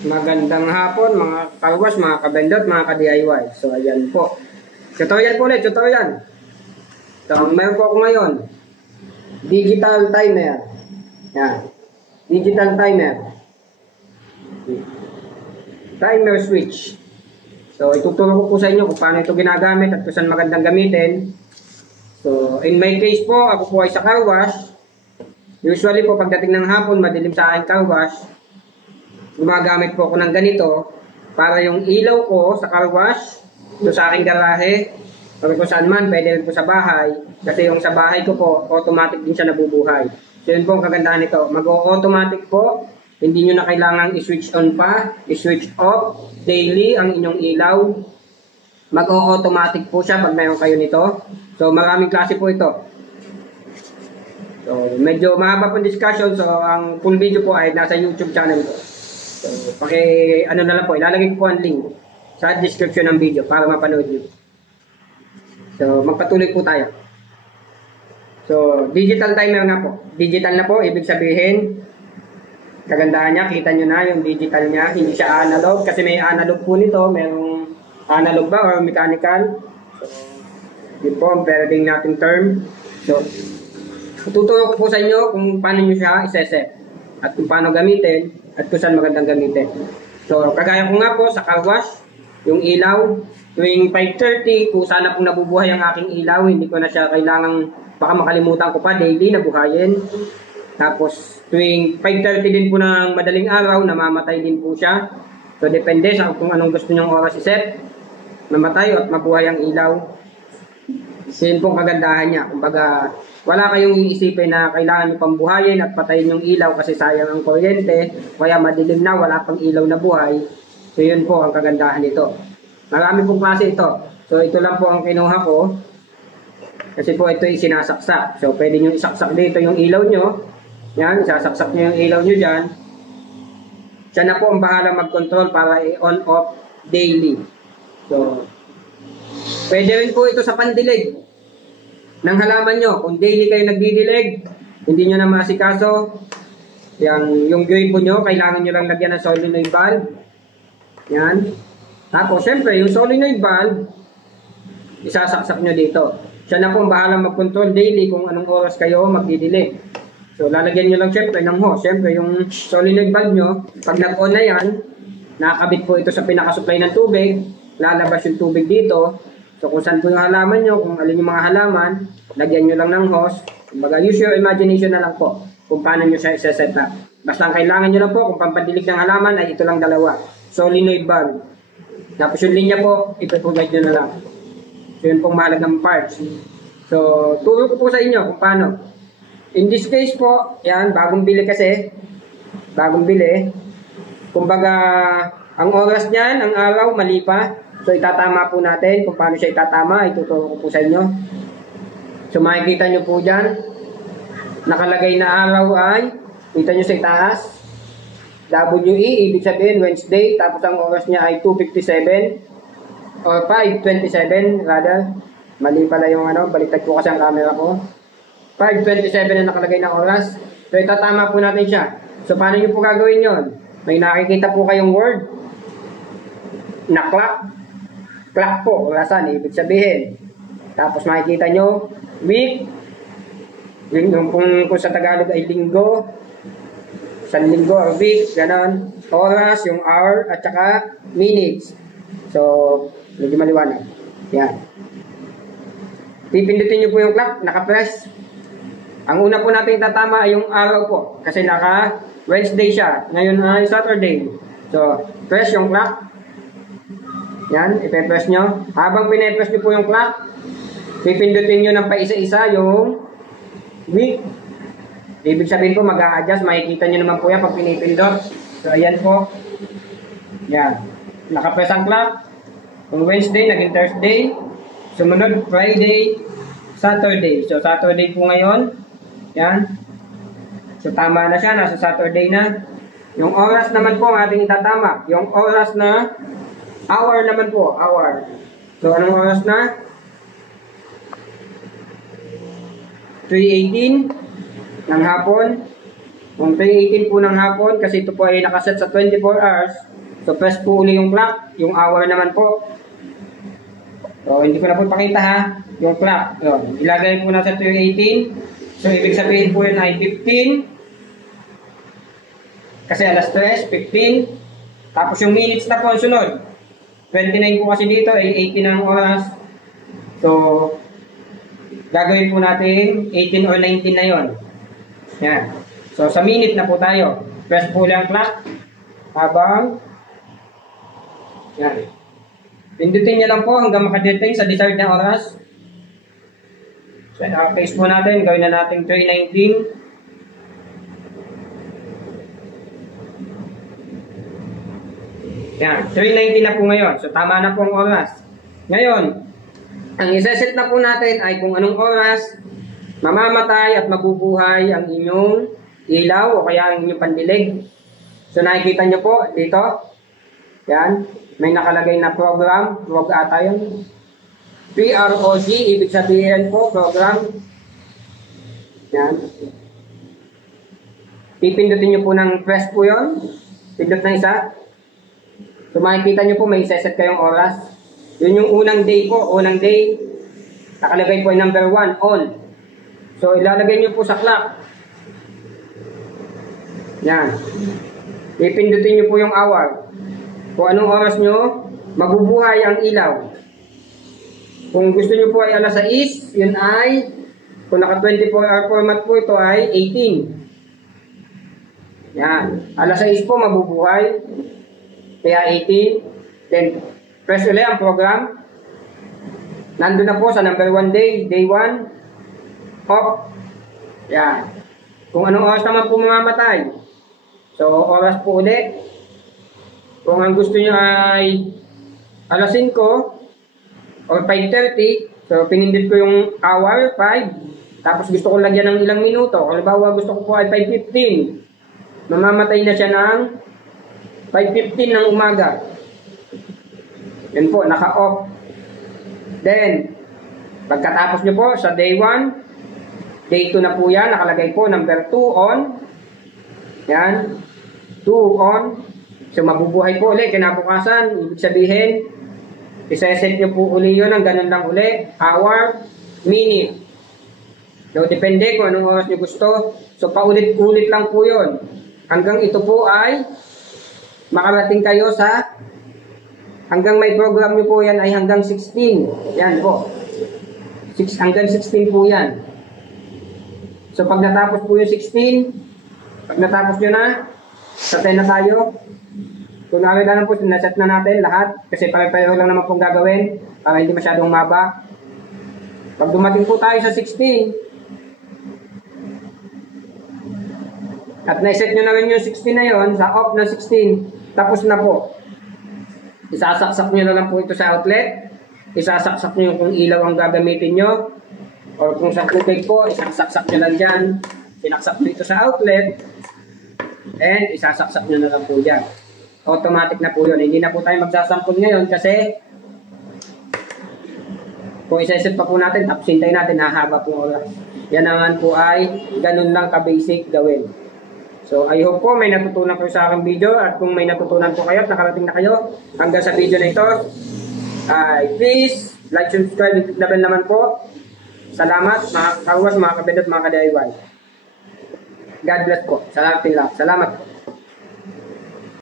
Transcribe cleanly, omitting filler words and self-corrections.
Magandang hapon mga kalwas, mga kabendot, mga ka-DIY. So ayan po. Tutorial po ulit, tutorial. So meron po ako ngayon. Digital timer. Yan. Digital timer. Timer switch. So ituturo ko po sa inyo kung paano ito ginagamit at kung saan magandang gamitin. So in my case po, ako po ay sa car wash. Usually po pagdating ng hapon, madilim sa aking car wash. Gumagamit po ako ng ganito para yung ilaw ko sa car wash, doon sa aking garahe, o kung saan man, pwede rin po sa bahay. Kasi yung sa bahay ko po, automatic din siya nabubuhay. So yun po ang kagandahan nito. Mag-automatic po, hindi nyo na kailangan i-switch on pa, i-switch off, daily ang inyong ilaw. Mag-automatic po siya pag mayroon kayo nito. So maraming klase po ito. So medyo mahaba pong discussion, so ang full video po ay nasa YouTube channel ko. So, ano na lang po, ilalagay ko po ang link sa description ng video para mapanood nyo. So, magpatuloy po tayo. So, digital timer na po. Digital na po, ibig sabihin, kagandahan niya, kita nyo na yung digital niya. Hindi siya analog, kasi may analog po nito. Merong analog ba or mechanical. So, yun po ang pwedeng nating term. So, tuturo ko po sa inyo kung paano nyo siya iseset at kung paano gamitin at kung saan magandang gamitin. So, kagaya ko nga po sa car wash, yung ilaw, tuwing 5:30, kung sana pong nabubuhay ang aking ilaw, hindi ko na siya kailangang, baka makalimutan ko pa, daily nabuhayin. Tapos, tuwing 5:30 din po ng madaling araw, namamatay din po siya. So, depende sa kung anong gusto nyong oras iset, mamatay at mabuhay ang ilaw. So, yun pong kagandahan niya. Kumbaga, wala kayong iisipin na kailangan nyo pang buhayin at patayin yung ilaw kasi sayang ang kuryente, kaya madilim na, wala pang ilaw na buhay. So yun po ang kagandahan nito. Marami pong klase ito. So ito lang po ang kinuha ko. Kasi po ito ay sinasaksak. So pwede nyo isaksak dito yung ilaw nyo. Yan, isasaksak nyo yung ilaw nyo dyan. Siya na po ang bahala mag-control para i-on off daily. So pwede rin po ito sa pandilig ng halaman nyo. Kung daily kayo nagdidilig, hindi nyo na masikaso, yung gripo nyo, kailangan nyo lang lagyan ng solenoid valve. Yan. Tapos, syempre, yung solenoid valve, isasaksak nyo dito. Siya na po ang bahalang mag-control daily kung anong oras kayo magdidilig. So, lalagyan nyo lang syempre ng hose. Syempre, yung solenoid valve nyo, pag nag-on na yan, nakakabit po ito sa pinakasupply ng tubig, lalabas yung tubig dito. So kung saan po yung halaman nyo, kung alin yung mga halaman, lagyan nyo lang ng hose. Kumbaga, use your imagination na lang po kung paano nyo siya isa-set up. Basta ang kailangan nyo lang po, kung pampadilig ng halaman, ay ito lang dalawa. Solenoid valve. Tapos yung linya po, ipiprovide nyo na lang. So yun pong mahalagang parts. So, turo ko po sa inyo kung paano. In this case po, yan, bagong bili kasi. Bagong bili. Kumbaga, ang oras niyan, ang araw, mali pa. So, itatama po natin kung paano siya itatama. Ituturo ko po sa inyo. So, makikita nyo po dyan. Nakalagay na araw ay, kita nyo sa itaas, WE, ibig sabihin Wednesday. Tapos, ang oras niya ay 2:57 or 5:27 rather. Mali pala yung baliktad ko kasi ang camera ko. 5:27 na nakalagay na oras. So, itatama po natin siya. So, paano nyo po gagawin yon? May nakikita po kayong word na clock. Clock po, orasan, ibig sabihin. Tapos makikita nyo, week, kung sa Tagalog ay linggo, isang linggo or week, ganon. Oras, yung hour, at saka minutes. So, medyo maliwanag. Yan. Pipindutin nyo po yung clock, naka-press. Ang una po natin itatama ay yung araw po, kasi naka-Wednesday siya. Ngayon ay Saturday. So, press yung clock. Yan, ipe-press nyo. Habang pine-press nyo po yung clock, pipindutin nyo ng paisa-isa yung week. Ibig sabihin po, mag-a-adjust. Makikita nyo naman po yan pag pinipindot. So, ayan po. Yan. Naka-press ang clock. Kung Wednesday, naging Thursday. Sumunod, Friday, Saturday. So, Saturday po ngayon. Yan. So, tama na siya. Nasa Saturday na. Yung oras naman po ang ating itatama. Yung oras na hour naman po, hour. So, anong oras na? 3:18 ng hapon. Kung 3:18 po ng hapon, kasi ito po ay nakaset sa 24 hours, so press po uli yung clock, yung hour naman po. So, hindi ko na po pakita ha, yung clock. Yun. Ilagay po na sa 3:18. So, ibig sabihin po yun ay 15. Kasi alas 3, 15. Tapos yung minutes na po ang sunod. 29 po kasi dito ay 18 ang oras. So, gagawin po natin 18 or 19 na yon. Yan. So, sa minute na po tayo. Press po lang clock. Habang yan. Pindutin niya lang po hanggang makadating sa desired na oras. So, paste po natin. Gawin na natin 3:19. Yan. 3:19 na po ngayon. So, tama na po ang oras. Ngayon, ang isa-set na po natin ay kung anong oras mamamatay at mabubuhay ang inyong ilaw o kaya ang inyong pandilig. So, nakikita nyo po dito. Yan. May nakalagay na program. Prog ata yun. PROG. Ibig sabihin po, program. Yan. Pipindutin nyo po ng press po yun. Pindot na isa. So, makikita nyo po may isa-set kayong oras. Yun yung unang day po. Unang day. Nakalagay po yung number 1. On. So, ilalagay nyo po sa clock. Yan. Ipindutin nyo po yung hour. Kung anong oras nyo, mabubuhay ang ilaw. Kung gusto nyo po ay alas 6, yun ay, kung naka 24-hour format po ito ay 18. Yan. Alas 6 po mabubuhay. Kaya 18. Then, press ulit ang program. Nandun na po sa number 1 day. Day 1. Off. Yan. Kung anong oras naman po mamamatay. So, oras po ulit. Kung ang gusto nyo ay alas 5 or 5:30, so pinindit ko yung hour, 5. Tapos gusto ko lagyan ng ilang minuto. Kung halimbawa gusto ko po ay 5:15, mamamatay na siya ng 5:15 ng umaga. Yan po, naka-off. Then, pagkatapos nyo po sa day 1, day 2 na po yan, nakalagay po number 2 on. Yan. 2 on. So, mabubuhay po ulit kinabukasan. Ibig sabihin, isa-set nyo po uli yun ang ganun lang uli. Hour, minute. So, depende kung anong oras nyo gusto. So, paulit-ulit lang po yun. Hanggang ito po ay makarating kayo sa hanggang may program nyo po yan ay hanggang 16. Yan po. Hanggang 16 po yan. So, pag natapos po yung 16, pag natapos nyo na, satay na tayo. Kung nakita na po, naset na natin lahat. Kasi pare-pareho lang naman pong gagawin para hindi masyadong maba. Pag dumating po tayo sa 16, at na-set nyo na rin yung 16 na yon sa off ng 16, tapos na po. Isasaksak nyo na lang po ito sa outlet. Isasaksak nyo kung ilaw ang gagamitin nyo. Or kung sa tubig po, isasaksak nyo lang dyan. Sinaksak nyo ito sa outlet. And isasaksak nyo na lang po dyan. Automatic na po yun. Hindi na po tayo magsasampol ngayon kasi kung isa-set pa po natin, tapos hintayin natin, hahaba po oras. Yan naman po ay ganun lang ka-basic gawin. So, I hope po may natutunan kayo sa aking video at kung may natutunan po kayo at nakarating na kayo hanggang sa video na ito, please like, subscribe, hit the bell naman po. Salamat mga kawas, mga kabedot, mga ka-DIY. God bless po. Salamat po.